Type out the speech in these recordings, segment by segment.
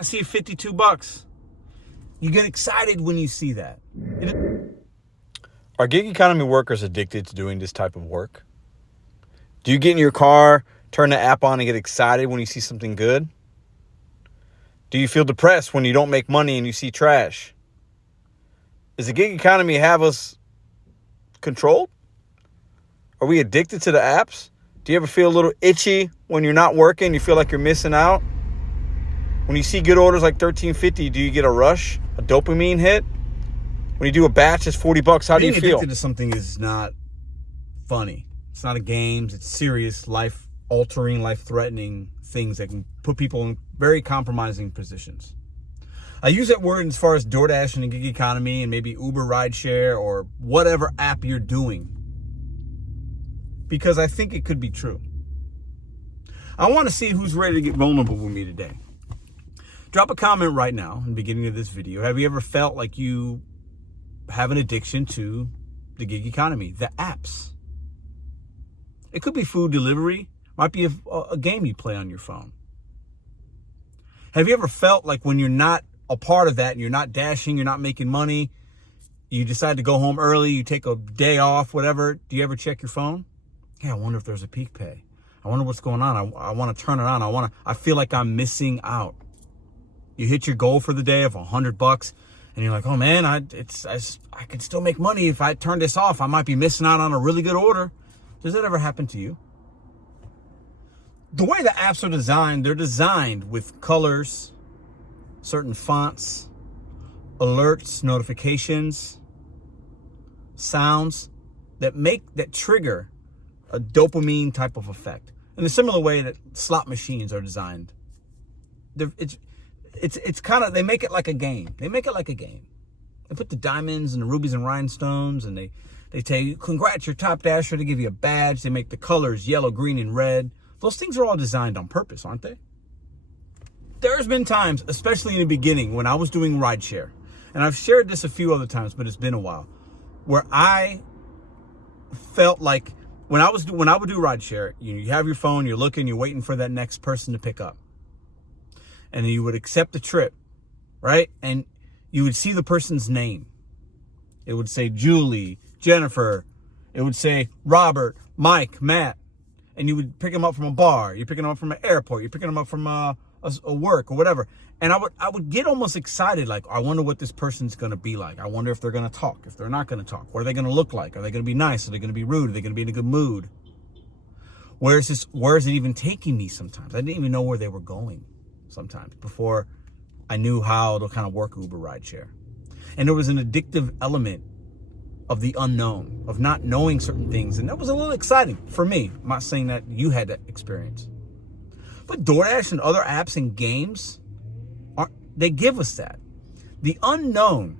I see 52 bucks. You get excited when you see that. Are gig economy workers addicted to doing this type of work? Do you get in your car, turn the app on, and get excited when you see something good? Do you feel depressed when you don't make money and you see trash? Does the gig economy have us controlled? Are we addicted to the apps? Do you ever feel a little itchy when you're not working? You feel like you're missing out? When you see good orders like $13.50, do you get a rush, a dopamine hit? When you do a batch that's 40 bucks, how do you feel? Being addicted to something is not funny. It's not a game. It's serious, life-altering, life-threatening things that can put people in very compromising positions. I use that word as far as DoorDash and the gig economy and maybe Uber rideshare or whatever app you're doing, because I think it could be true. I want to see who's ready to get vulnerable with me today. Drop a comment right now in the beginning of this video. Have you ever felt like you have an addiction to the gig economy, the apps? It could be food delivery. Might be a game you play on your phone. Have you ever felt like when you're not a part of that and you're not dashing, you're not making money, you decide to go home early, you take a day off, whatever, do you ever check your phone? Yeah, I wonder if there's a peak pay. I wonder what's going on. I want to turn it on. I feel like I'm missing out. You hit your goal for the day of $100 and you're like, oh man, I could still make money. If I turn this off, I might be missing out on a really good order. Does that ever happen to you? The way the apps are designed, they're designed with colors, certain fonts, alerts, notifications, sounds that trigger a dopamine type of effect. In a similar way that slot machines are designed. It's kind of, they make it like a game. They put the diamonds and the rubies and rhinestones, and they tell you, congrats, you're top dasher. They give you a badge. They make the colors yellow, green, and red. Those things are all designed on purpose, aren't they? There's been times, especially in the beginning when I was doing rideshare, and I've shared this a few other times, but it's been a while, where I felt like when I would do rideshare, you have your phone, you're looking, you're waiting for that next person to pick up. And then you would accept the trip, right? And you would see the person's name. It would say Julie, Jennifer. It would say Robert, Mike, Matt. And you would pick them up from a bar. You're picking them up from an airport. You're picking them up from a work or whatever. And I would get almost excited, like, I wonder what this person's going to be like. I wonder if they're going to talk, if they're not going to talk. What are they going to look like? Are they going to be nice? Are they going to be rude? Are they going to be in a good mood? Where is it even taking me sometimes? I didn't even know where they were going sometimes before I knew how to kind of work Uber rideshare. And there was an addictive element of the unknown, of not knowing certain things. And that was a little exciting for me. I'm not saying that you had that experience. But DoorDash and other apps and games, they give us that. The unknown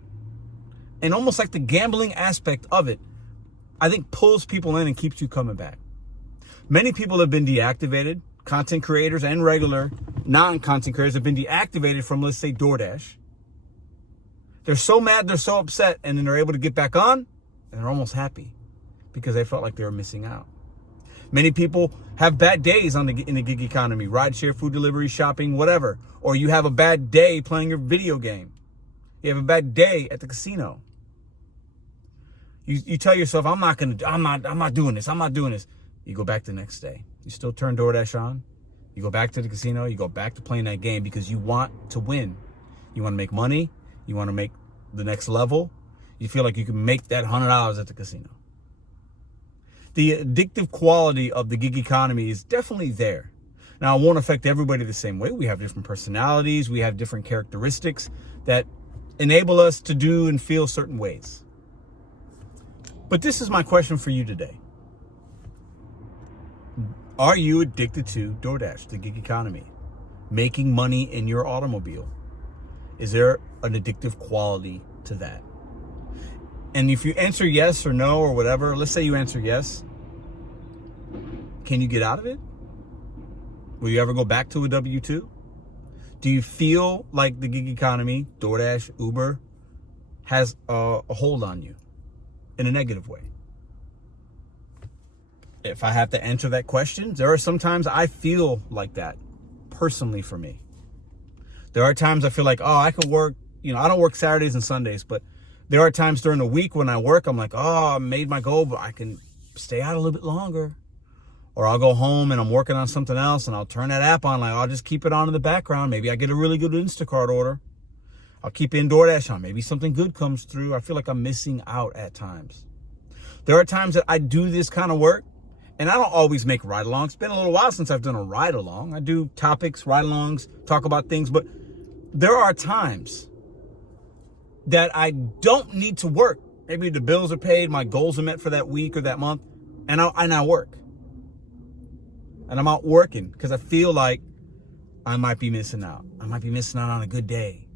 and almost like the gambling aspect of it, I think pulls people in and keeps you coming back. Many people have been deactivated. Content creators and regular non-content creators have been deactivated from, let's say, DoorDash. They're so mad, they're so upset, and then they're able to get back on, and they're almost happy because they felt like they were missing out. Many people have bad days in the gig economy, rideshare, food delivery, shopping, whatever. Or you have a bad day playing your video game. You have a bad day at the casino. You tell yourself, I'm not doing this. You go back the next day. You still turn DoorDash on. You go back to the casino. You go back to playing that game because you want to win. You want to make money. You want to make the next level. You feel like you can make that $100 at the casino. The addictive quality of the gig economy is definitely there. Now, it won't affect everybody the same way. We have different personalities. We have different characteristics that enable us to do and feel certain ways. But this is my question for you today. Are you addicted to DoorDash, the gig economy? Making money in your automobile? Is there an addictive quality to that? And if you answer yes or no or whatever, let's say you answer yes, can you get out of it? Will you ever go back to a W-2? Do you feel like the gig economy, DoorDash, Uber, has a hold on you in a negative way? If I have to answer that question, there are sometimes I feel like that personally for me. There are times I feel like, oh, I could work, I don't work Saturdays and Sundays, but there are times during the week when I work, I'm like, oh, I made my goal, but I can stay out a little bit longer. Or I'll go home and I'm working on something else and I'll turn that app on. Like, I'll just keep it on in the background. Maybe I get a really good Instacart order. I'll keep in DoorDash on. Maybe something good comes through. I feel like I'm missing out at times. There are times that I do this kind of work and I don't always make ride-alongs. It's been a little while since I've done a ride-along. I do topics, ride-alongs, talk about things, but there are times that I don't need to work. Maybe the bills are paid, my goals are met for that week or that month, and I work. And I'm out working because I feel like I might be missing out. I might be missing out on a good day.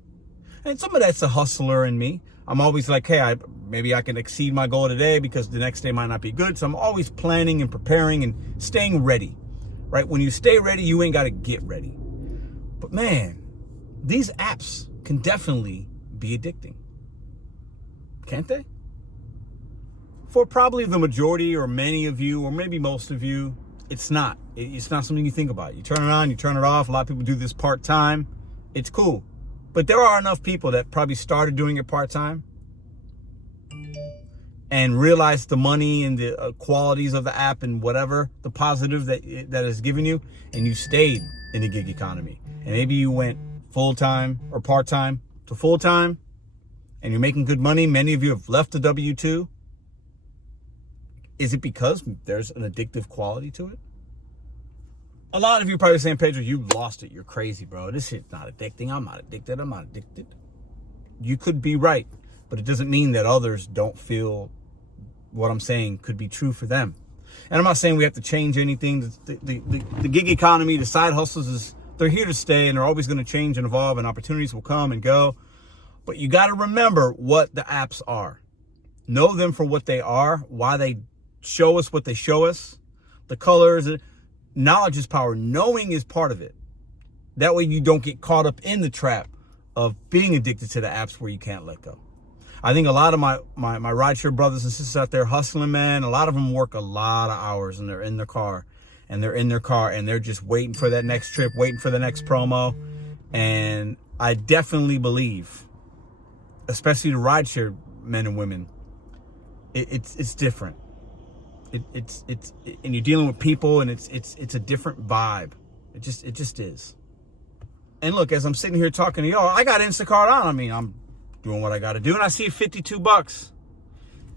And some of that's a hustler in me. I'm always like, hey, maybe I can exceed my goal today because the next day might not be good. So I'm always planning and preparing and staying ready, right? When you stay ready, you ain't got to get ready. But man, these apps can definitely be addicting. Can't they? For probably the majority or many of you, or maybe most of you, it's not. It's not something you think about. You turn it on, you turn it off. A lot of people do this part-time. It's cool. But there are enough people that probably started doing it part-time and realized the money and the qualities of the app and whatever, the positive that is given you, and you stayed in the gig economy. And maybe you went full-time or part-time to full-time, and you're making good money. Many of you have left the W-2. Is it because there's an addictive quality to it? A lot of you probably saying, Pedro, you lost it. You're crazy, bro. This shit's not addicting. I'm not addicted. I'm not addicted. You could be right, but it doesn't mean that others don't feel what I'm saying could be true for them. And I'm not saying we have to change anything. The gig economy, the side hustles, they're here to stay, and they're always going to change and evolve, and opportunities will come and go. But you got to remember what the apps are. Know them for what they are, why they show us what they show us, the colors. Knowledge is power. Knowing is part of it. That way you don't get caught up in the trap of being addicted to the apps where you can't let go. I think a lot of my rideshare brothers and sisters out there hustling, man, a lot of them work a lot of hours and they're in their car and they're just waiting for that next trip, waiting for the next promo. And I definitely believe, especially the rideshare men and women, it's different. It's and you're dealing with people, and it's a different vibe. It just is. And look, as I'm sitting here talking to y'all, I got Instacart on. I mean, I'm doing what I got to do, and I see $52.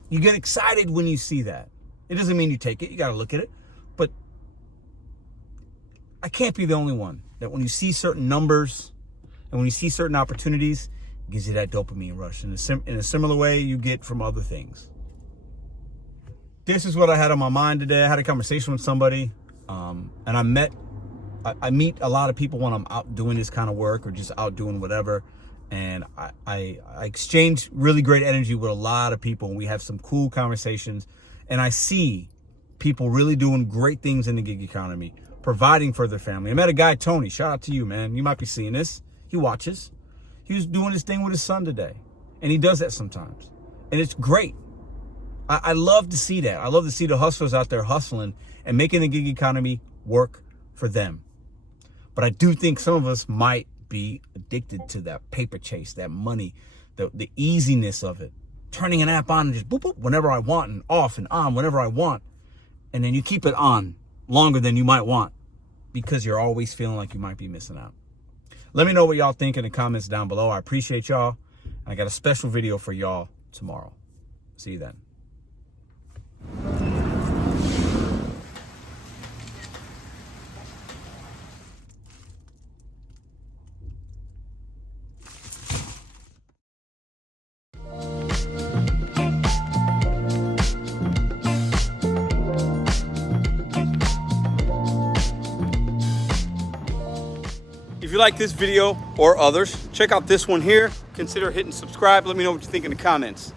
You get excited when you see that. It doesn't mean you take it. You got to look at it. But I can't be the only one that when you see certain numbers and when you see certain opportunities, it gives you that dopamine rush. In a similar way you get from other things. This is what I had on my mind today. I had a conversation with somebody, and I meet a lot of people when I'm out doing this kind of work or just out doing whatever. And I exchange really great energy with a lot of people, and we have some cool conversations. And I see people really doing great things in the gig economy, providing for their family. I met a guy, Tony. Shout out to you, man. You might be seeing this. He watches. He was doing this thing with his son today, and he does that sometimes. And it's great. I love to see that. I love to see the hustlers out there hustling and making the gig economy work for them. But I do think some of us might be addicted to that paper chase, that money, the easiness of it. Turning an app on and just boop, boop, whenever I want, and off and on whenever I want. And then you keep it on longer than you might want because you're always feeling like you might be missing out. Let me know what y'all think in the comments down below. I appreciate y'all. I got a special video for y'all tomorrow. See you then. If you like this video or others, check out this one here. Consider hitting subscribe. Let me know what you think in the comments.